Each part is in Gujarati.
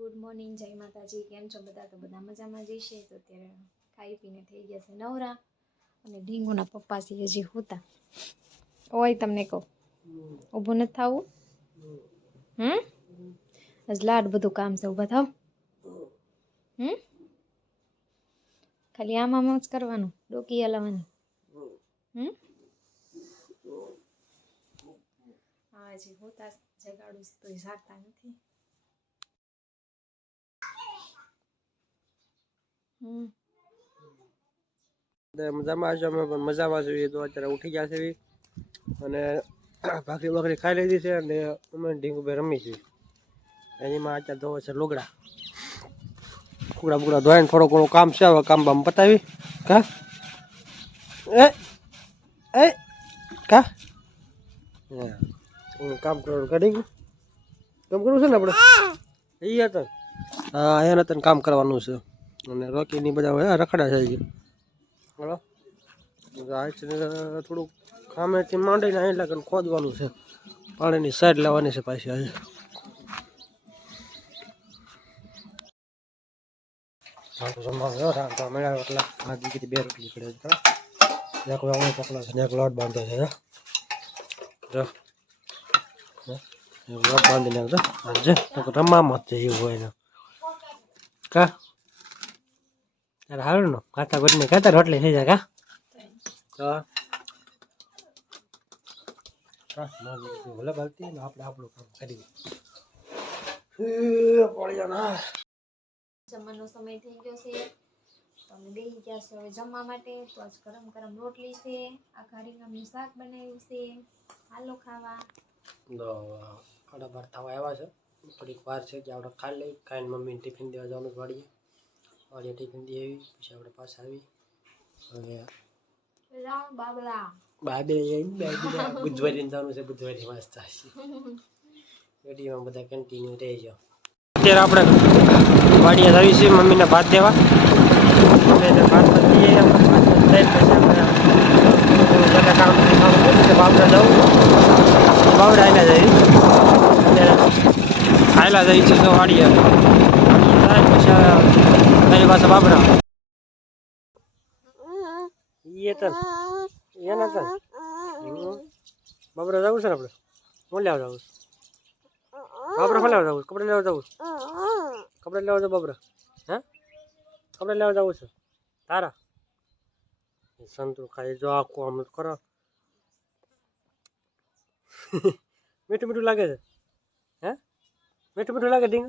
ગુડ મોર્નિંગ, જય માતાજી. કેમ છો બધા? તો બધા મજામાં જઈશે તો અત્યારે ખાઈ પીને થઈ ગયા છે નવરા અને ઢીંગુના પપ્પા છે હજી હોતા. ઓય, તમને કહું. ઊભું નથી થવું? હમ? હજ લાડ બધું કામ છે, ઊભા થાવ. હમ? ખાલી આમ આમ જ કરવાનું, ડોકી હલાવવાની. હમ? હા, હજી હોતા, જગાડું તો જાગતા નથી હમ બધા મજામાં છે અમે પણ મજામાં જોઈએ તો અત્યારે ઉઠી ગયા છે અને ભાખરી ભાખરી ખાઈ લીધી છે અને અમે ઢીંગુ ભાઈ રમી છીએ. એનીમાં અત્યારે ધોવે છે લુગડા. કુકડા બુકડા ધોઈને થોડું ઘણું કામ છે. હવે કામ બામ પતાવી. કા? એ એ કા? કામ કરવાનું કરી કામ કરવું છે ને આપણે? એ હતા. હા એને તને કામ કરવાનું છે. અને રોકીની બધા રખડા થઈ ગયું. બરો આ છે ને થોડુંક ખામેથી માંડીને અહીં લાગે ખોદવાનું છે. પાણીની સાઈડ લેવાની છે પાછી આજે. બે રોટલી પડે એક વાવણી પકડો છે એક લોટ બાંધો છે લોટ બાંધી નાખજો રમવામાં જ એવું હોય ને. કા? તારે સારું ને? ખાતા બદને ખાતા રોટલી થઈ જાય કા? તો ભલે ને આપણે આપણું કામ કરીએ જમવાનો સમય થઈ ગયો છે. તો અમે બેસી ગયા છે હવે જમવા માટે. તો આજ ગરમ ગરમ રોટલી છે. આખા રીંગણનું શાક બનાવ્યું છે. હાલો ખાવા. આડા બાર થવા આવ્યા છે. થોડીક વાર છે કે આપણે ખાઈ લઈ ખાઈને મમ્મીને ટિફિન દેવા જવાનું વાડીએ. ટિફિન દે આવી પછી આપણે પાછા આવી. હવે રામ બાબલા બાદે બુધવારી જવાનું છે બુધવારી વાંચતા વિડીયોમાં બધા કન્ટિન્યુ રહેજો. અત્યારે આપણે વાડીએ આવી છીએ મમ્મીને ભાત દેવા. મમ્મીને ભાત બધી ભાત દઈ પછી કામ કામ કર્યું બાવડા જવું. બાવડા આયલા જઈ અને આયલા જઈ છે તો વાડીએ. બાબરા એ તન બાબરા જવું છે ને આપણે લેવા જવું બાબરા હું જવું કપડે લેવા જવું કપડે લેવા જવું બાબરા હે કપડે લેવા જવું છે તારા સંતુ ખાઈ જો આખું આમ મીઠું મીઠું લાગે છે હે મીઠું મીઠું લાગે ઢીંગ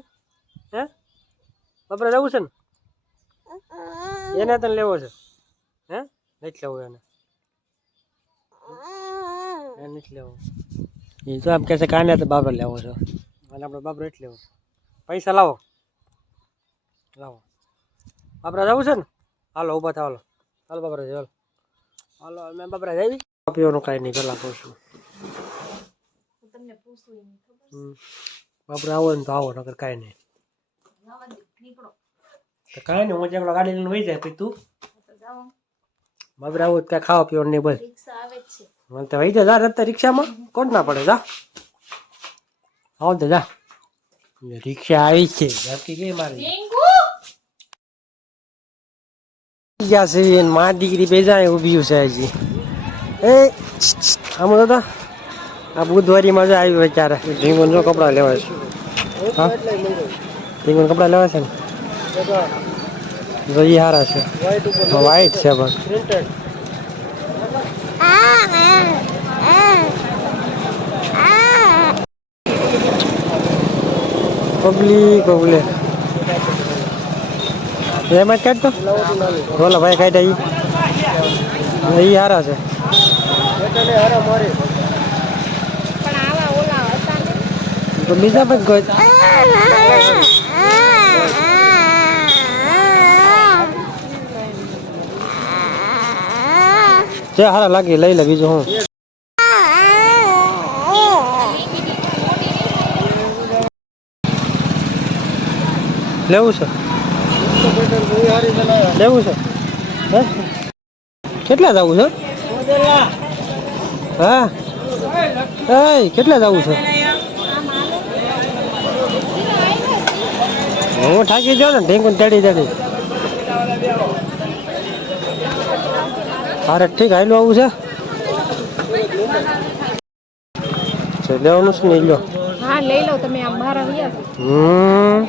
હે બાબરા જવું છે ને? એને તને લેવો છે. હે? નથી લેવું એને. એને નથી લેવો. એ તો આમ કહે છે કાને તો બાબર લેવો છો. અને આપણે બાબર એટલે લેવો. પૈસા લાવો. લાવો. બાપરા જવું છે ને? હાલો ઊભા થાવ હાલો. હાલો બાબરા ચાલો હાલો. મેં બાપરા જઈ પીવાનું કાંઈ નહીં પહેલાં કહું છું. બાબરા આવો ને તો આવો નગર કાંઈ નહીં. નીકળો તો કાંઈ નહીં હું જેમ ગાડી લઈને વહી જાય પછી તું? તો જાઓ બાબરા આવું કાંઈ ખાવા પીવાનું નહીં બસ. રિક્ષા આવે જ છે મને તો વહી જા જા રસ્તે રિક્ષામાં. કોણ ના પડે જા. આવો તો જા. રિક્ષા આવી છે ઝાપકી ગઈ મારી. ગયા છે એને મા દીકરી બેજા ઊભી છે હજી. એ આમ તો આ બુધવારીમાં જ આવ્યું અત્યારે ઢીંગુન જો કપડાં લેવા છે. હા? ઢીંગુન કપડાં લેવા છે ને? જો એ સારા છે. વ્હાઈટ છે પણ. Public public. એમાં જ કાઢતો? બોલો ભાઈ કાઢ્યા ઈ. હારા છે. બીજા પણ જે હારા લાગી લઈ લે બીજું હું લેવું છે લેવું છે હે કેટલા જવું છે હા એ કેટલા જવું છે હું થાકી ગયો ને ઢીંગું તેડી તેડી અરે ઠીક હાઈલું આવું છે. લેવાનું છે ને લો હા લઈ લો તમે આમ બહાર આવ્યા હમ.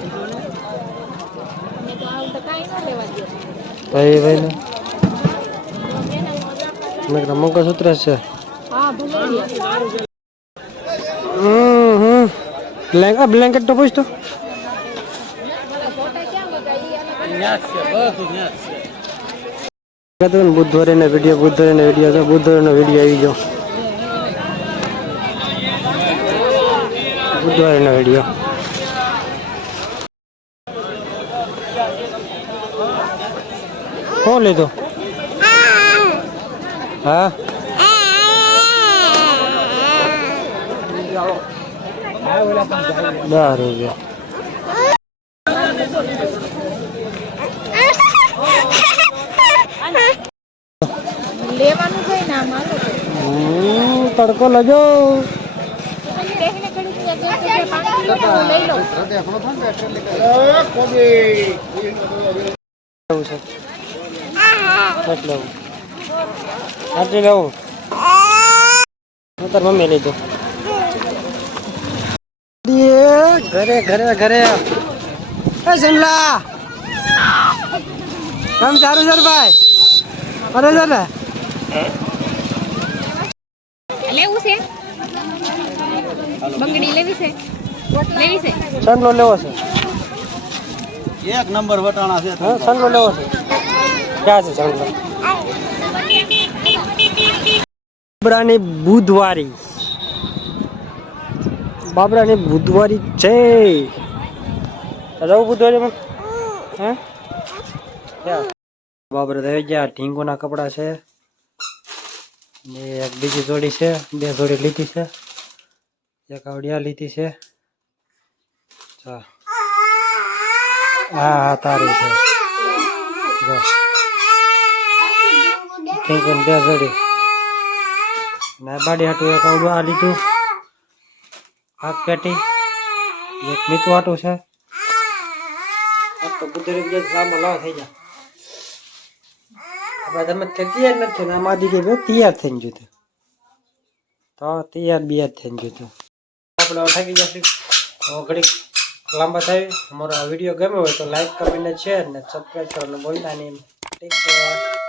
ભાઈ ભાઈ ને. મેં મંગળસૂત્ર છે. હા ભલે લ્યો. હમ હમ. બ્લેન્કેટ બ્લેન્કેટ તો પૂછતો મૂક્યા? બુધવારે ને વીડિયો બુધવારે ને વીડિયો બુધવારે નો વીડિયો આવી ગયો. બુધવારે નો વીડિયો શું લીધો? હા? દસ રૂપિયા લેવાનું હોય ને આમ હાલો તો. હમ, તડકો લજો તમે બેહીને ઘડીક ત્યાં જઈ શકો, પાંચ કિલો લઈ લો એવું છે એટલે આટલી લેવું તાર મમ્મી લીધું ઘરે ઘરે ઘરે એ શિમલા કામ સારું સર ભાઈ અરે સર લેવું છે? બંગડી લેવી છે? લેવી છે? સંડલો લેવો છે. એક નંબર વટાણા છે હા સંડલો લેવો છે. ક્યાં છે સંડલો બાબરાની બુધવારી. બાબરાની બુધવારી છે જવું બુધવારી હે? બાબરા થઈ ગયા ઢીંગોના કપડા છે. ને એક બીજી જોડી છે, બે જોડી લીધી છે. એક આવડિયા લીધી છે. હા હા, તારી છે. જો. ઢીંગોની બે જોડી. ને બાડી હાટું એક આવડું આ લીધું. આગ પેટી. એક મીઠું હાટું છે. તો જે સામો લાવ થઈ જાય તમે તૈયાર નથી ને આમાં બે તૈયાર થઈને જોતું તો. તૈયાર બિયાર થઈને જોતું આપણે થાકી જશે. તો ઘડીક લાંબા થાય. અમારો આ વીડિયો ગમ્યો હોય તો લાઈક કમેન્ટ શેર ને સબસ્ક્રાઈબ કરવાનું બોલતા નહીં. ટેક છે